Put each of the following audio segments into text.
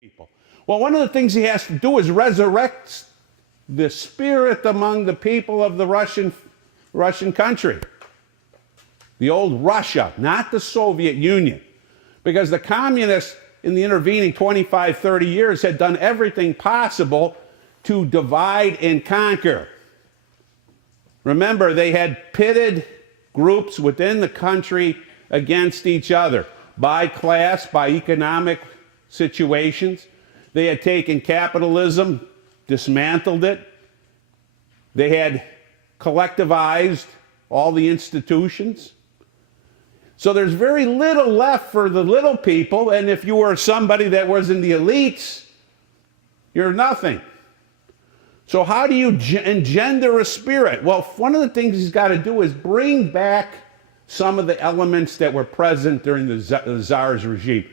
people. Well, one of the things he has to do is resurrect the spirit among the people of the Russian country. The old Russia, not the Soviet Union. Because the communists in the intervening 25, 30 years had done everything possible to divide and conquer. Remember, they had pitted groups within the country against each other by class, by economic situations. They had taken capitalism, dismantled it. They had collectivized all the institutions. So there's very little left for the little people, and if you were somebody that was in the elites, you're nothing. So how do you engender a spirit? Well, one of the things he's got to do is bring back some of the elements that were present during the Tsar's regime.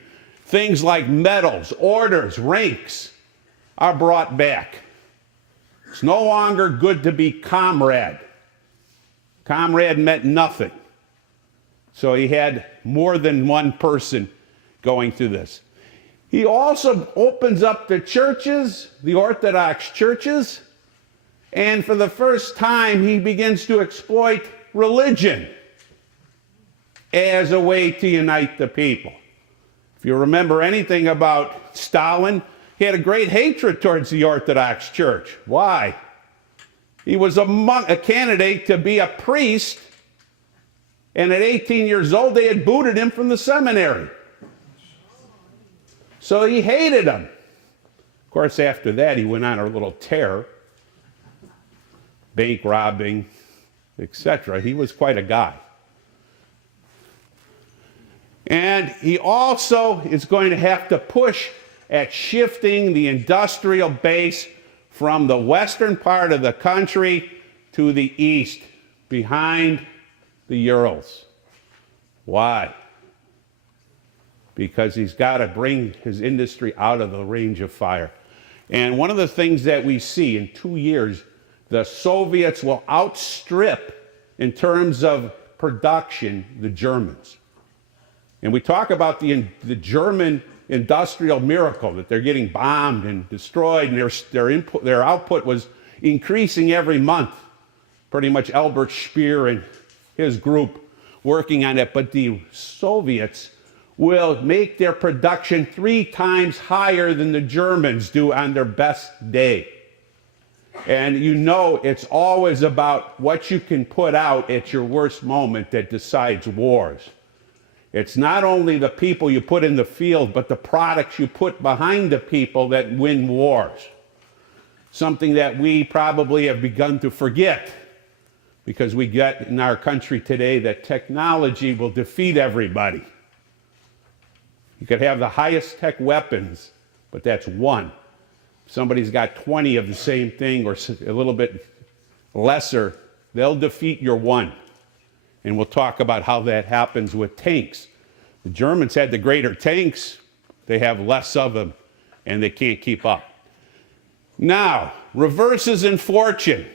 Things like medals, orders, ranks are brought back. It's no longer good to be comrade. Comrade meant nothing. So he had more than one person going through this. He also opens up the churches, the Orthodox churches, and for the first time he begins to exploit religion as a way to unite the people. If you remember anything about Stalin, he had a great hatred towards the Orthodox Church. Why? He was a candidate to be a priest, and at 18 years old, they had booted him from the seminary. So he hated them. Of course, after that, he went on a little tear, bank robbing, etc. He was quite a guy. And he also is going to have to push at shifting the industrial base from the western part of the country to the east, behind the Urals. Why? Because he's got to bring his industry out of the range of fire. And one of the things that we see in 2 years, the Soviets will outstrip, in terms of production, the Germans. And we talk about the German industrial miracle, that they're getting bombed and destroyed, and their output was increasing every month. Pretty much Albert Speer and his group working on it. But the Soviets will make their production 3 times higher than the Germans do on their best day. And you know it's always about what you can put out at your worst moment that decides wars. It's not only the people you put in the field, but the products you put behind the people that win wars. Something that we probably have begun to forget, because we get in our country today that technology will defeat everybody. You could have the highest tech weapons, but that's one. If somebody's got 20 of the same thing or a little bit lesser, they'll defeat your one. And we'll talk about how that happens with tanks. The Germans had the greater tanks. They have less of them, and they can't keep up. Now, reverses in fortune.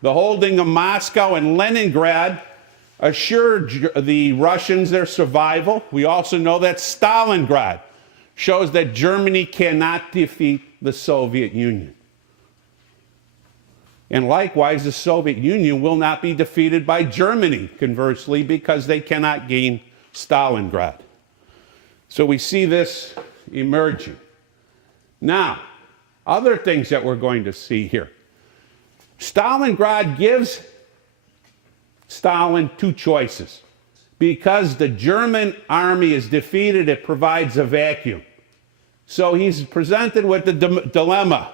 The holding of Moscow and Leningrad assured the Russians their survival. We also know that Stalingrad shows that Germany cannot defeat the Soviet Union. And likewise, the Soviet Union will not be defeated by Germany, conversely, because they cannot gain Stalingrad. So we see this emerging. Now, other things that we're going to see here. Stalingrad gives Stalin 2 choices. Because the German army is defeated, it provides a vacuum. So he's presented with the dilemma.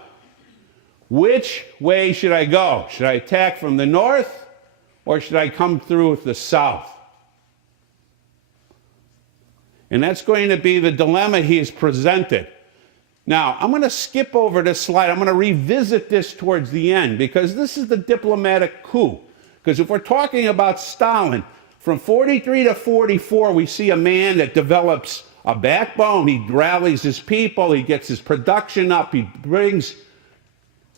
Which way should I go? Should I attack from the north, or should I come through with the south? And that's going to be the dilemma he has presented. Now, I'm going to skip over this slide. I'm going to revisit this towards the end, because this is the diplomatic coup. Because if we're talking about Stalin, from 43 to 44, we see a man that develops a backbone. He rallies his people. He gets his production up. He brings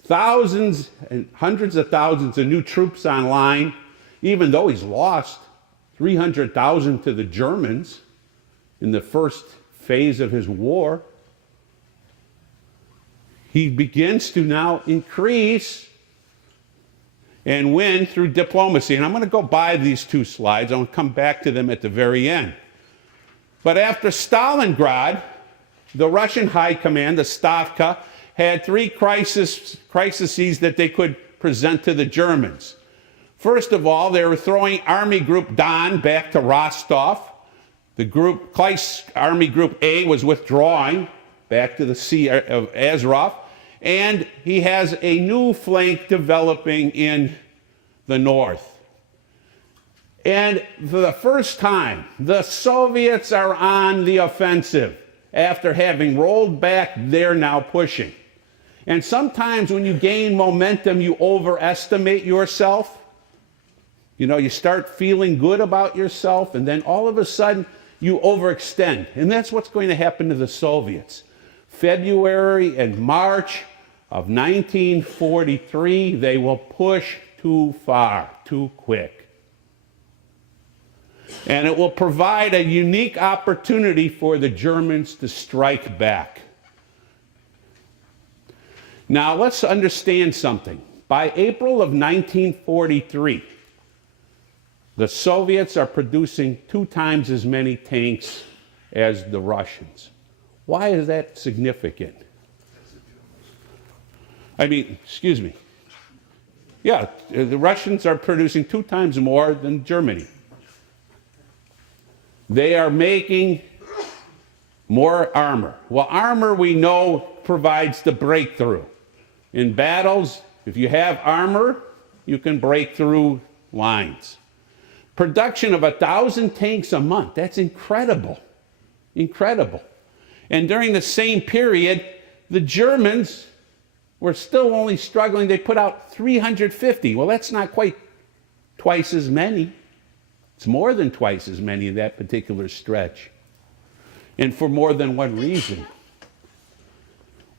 thousands and hundreds of thousands of new troops online, even though he's lost 300,000 to the Germans in the first phase of his war. he begins to now increase and win through diplomacy. And I'm going to go by these two slides. I'm going to come back to them at the very end. But after Stalingrad, the Russian High Command, the Stavka, had three crises that they could present to the Germans. First of all, they were throwing Army Group Don back to Rostov. The Kleist Army Group A was withdrawing back to the Sea of Azov. And he has a new flank developing in the north. And for the first time, the Soviets are on the offensive. After having rolled back, they're now pushing. And sometimes when you gain momentum, you overestimate yourself. You know, you start feeling good about yourself, and then all of a sudden, you overextend. And that's what's going to happen to the Soviets. February and March of 1943, they will push too far, too quick. And it will provide a unique opportunity for the Germans to strike back. Now, let's understand something. By April of 1943, the Soviets are producing 2 times as many tanks as the Russians. Why is that significant? I mean, excuse me. Yeah, the Russians are producing 2 times more than Germany. They are making more armor. Well, armor we know provides the breakthrough. In battles, if you have armor, you can break through lines. Production of 1,000 tanks a month, that's incredible. Incredible. And during the same period, the Germans were still only struggling. They put out 350. Well, that's not quite twice as many. It's more than twice as many in that particular stretch. And for more than one reason.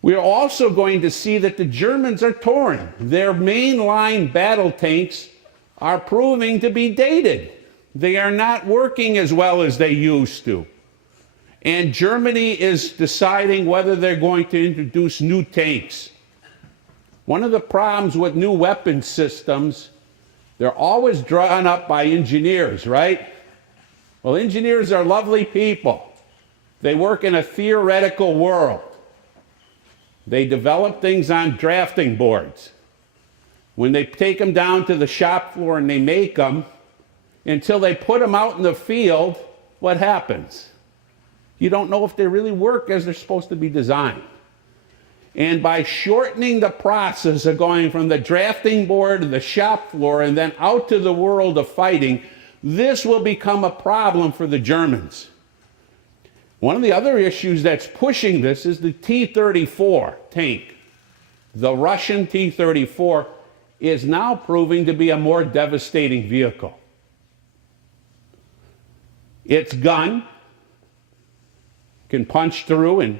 We're also going to see that the Germans are torn. Their mainline battle tanks are proving to be dated. They are not working as well as they used to. And Germany is deciding whether they're going to introduce new tanks. One of the problems with new weapon systems, they're always drawn up by engineers, right? Well, engineers are lovely people. They work in a theoretical world. They develop things on drafting boards. When they take them down to the shop floor and they make them, until they put them out in the field, what happens? You don't know if they really work as they're supposed to be designed. And by shortening the process of going from the drafting board to the shop floor and then out to the world of fighting, this will become a problem for the Germans. One of the other issues that's pushing this is the T-34 tank. The Russian T-34 is now proving to be a more devastating vehicle. Its gun can punch through and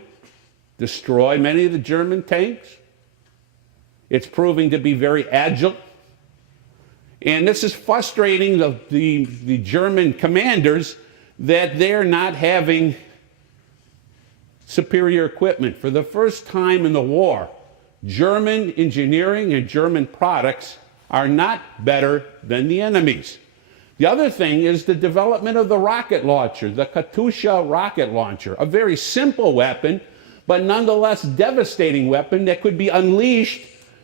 destroy many of the German tanks. It's proving to be very agile. And this is frustrating the German commanders that they're not having superior equipment. For the first time in the war, German engineering and German products are not better than the enemy's. The other thing is the development of the rocket launcher, the Katyusha rocket launcher, a very simple weapon, but nonetheless devastating weapon that could be unleashed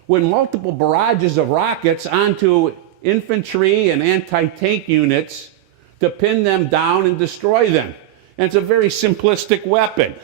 with multiple barrages of rockets onto infantry and anti-tank units to pin them down and destroy them. And it's a very simplistic weapon.